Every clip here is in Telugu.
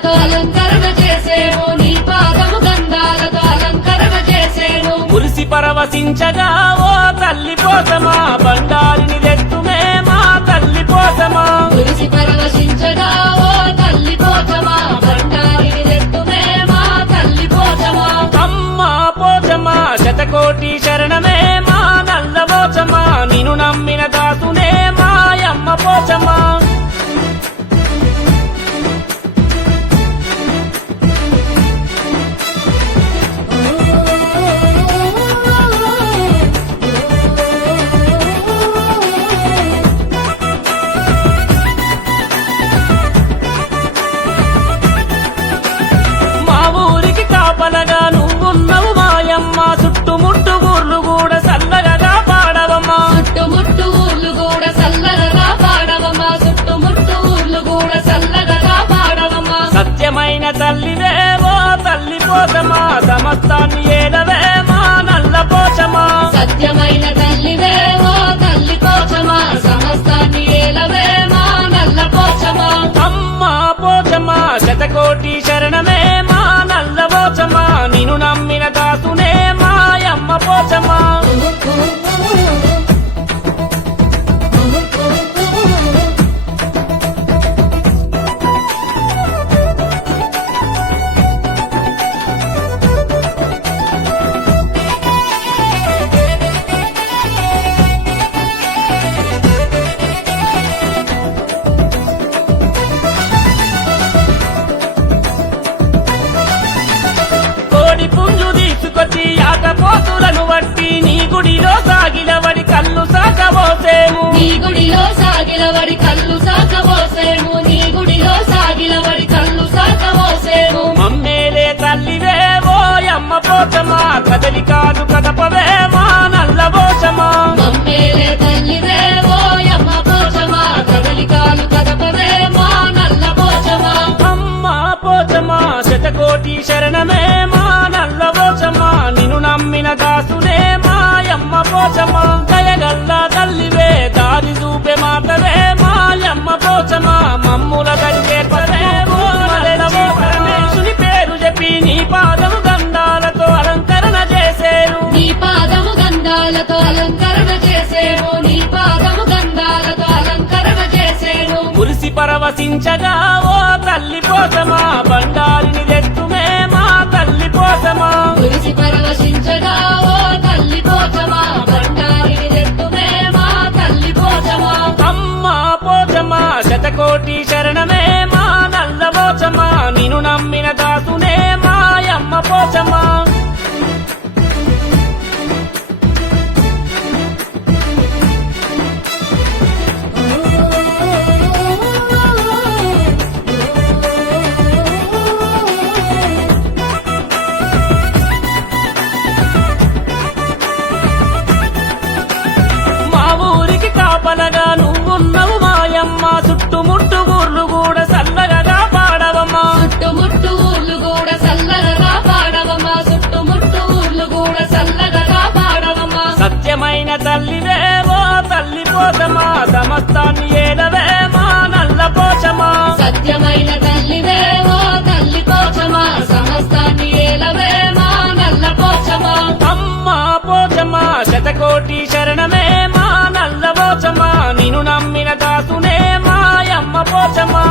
గంధాలతో అలంకరణ చేసేము నీ పాదము గంధాలతో అలంకరణ చేసేము మురిసి పరవశించగా ఓ తల్లి పోతమా బండారిని తెత్తుమే మా తల్లి పోతమా మురిసి పరవశించగా ఓ తల్లి పోతమా బండారిని తెత్తుమే మా తల్లి పోతమా అమ్మా పోతమా శతకోటి శరణమే మా నల్ల పోచమా నిన్ను నమ్మిన దాసునే మాయమ్మ పోచమా మా ఊరికి కాపలగా నువ్వున్నవు మాయమ్మ చుట్టుముట్టు ఊర్లు కూడా చల్లగా పాడవమ్మా చుట్టుముట్టు ఊర్లు కూడా చల్లగా పాడవమ్మా చుట్టుముట్టు ఊర్లు కూడా చల్లగా పాడవమ్మా సత్యమైన తల్లివే ఓ తల్లి పోతమా సమస్తాన్ని ఏలవే మా నల్ల పోచమా సత్యమైన తల్లివే ఓ తల్లి పోచమా సమస్తాన్ని ఏలవే మా నల్ల పోచమా అమ్మా పోచమా శతకోటి శరణమే మా నల్ల పోచమా నిన్ను నమ్మిన దాసునే మాయమ్మ పోచమా కోడి పుంజు తీసుకొచ్చి ఆకపోతులను వట్టి నీ గుడిలో సాగిలవడి కళ్ళు సాకబోసేము నీ గుడిలో సాగిలవడి కళ్ళు సాకబోసేము నీ గుడిలో సాగిలవడి కళ్ళు సాకబోసేము మమ్మేలే తల్లివే ఓ అమ్మ పోచమా కదలి కాదు కదపవే మా నల్ల పోచమా మమ్మేలే తల్లివే ఓ యమ్మ పోచమా కదలికాలు కదపవే మా నల్ల పోచమా అమ్మా పోచమా శతకోటి శరణమే మా నల్ల పోచమా నిన్ను నమ్మిన దాసునే మాయమ్మ పోచమా దయగల్ల తల్లివే దారి చూపే మాతవే మాయమ్మ పోచమా మమ్ముల దరిచేర్పవే ఓ నల్ల పరమేశుని పేరు చెప్పి నీ పాదము గంధాలతో అలంకరణ చేసేరు నీ పాదము గంధాలతో అలంకరణ చేసేము నీ పాదము గంధాలతో అలంకరణ చేసేము మురిసి పరవశించగా ఓ తల్లి పోసమా బండారిని తెత్తుమే మా తల్లి పోసమా మురిసి పరవశించగా ఓ తల్లి పోచమా బండారిని తెత్తుమే మా తల్లి పోచమా అమ్మా పోచమా శతకోటి శరణమే మా నల్ల పోచమా నిన్ను నమ్మిన దాసునే మాయమ్మ పోచమా మా ఊరికి కాపలగా నువ్వున్నవు మాయమ్మ చుట్టుముట్టు ఊర్లు కూడా చల్లగా పాడవమ్మా చుట్టుముట్టు ఊర్లు కూడా చల్లగా పాడవమ్మా చుట్టుముట్టు ఊర్లు కూడా చల్లగా పాడవమ్మా సత్యమైన తల్లివే ఓ తల్లి పోచమా సమస్తాన్ని ఏలవే మా నల్ల పోచమా సత్యమైన తల్లివే ఓ తల్లి పోచమా సమస్తాన్ని ఏలవే మా నల్ల పోచమా అమ్మా పోచమా శతకోటి శరణమే మా నల్ల పోచమా నిన్ను నమ్మిన దాసునే మాయమ్మ పోచమా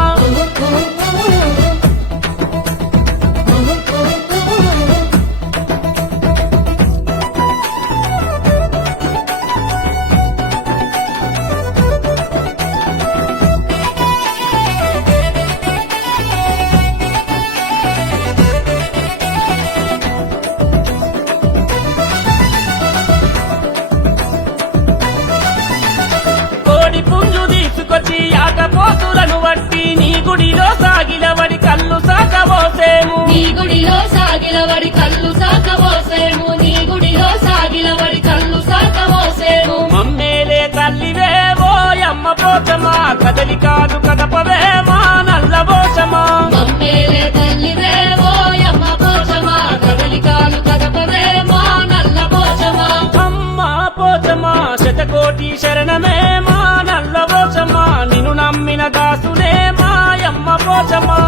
కోడి పుంజు తీసుకొచ్చి ఆకపోతులను వట్టి నీ గుడిలో సాగిలవడి కళ్ళు సాకబోసేము నీ గుడిలో సాగిలవడి కళ్ళు సాకబోసేము నీ గుడిలో సాగిలవడి కళ్ళు సాకబోసేము మమ్మేలే తల్లివే ఓ అమ్మ పోచమా కదలి కాదు కదపవే మా నల్ల పోచమా మమ్మేలే తల్లివే ఓ యమ్మ పోచమా కదలికాలు కదపవే మా నల్ల పోచమా అమ్మా పోచమా శతకోటి శరణమే మా నల్ల పోచమా నిన్ను నమ్మిన దాసునే మాయమ్మ పోచమా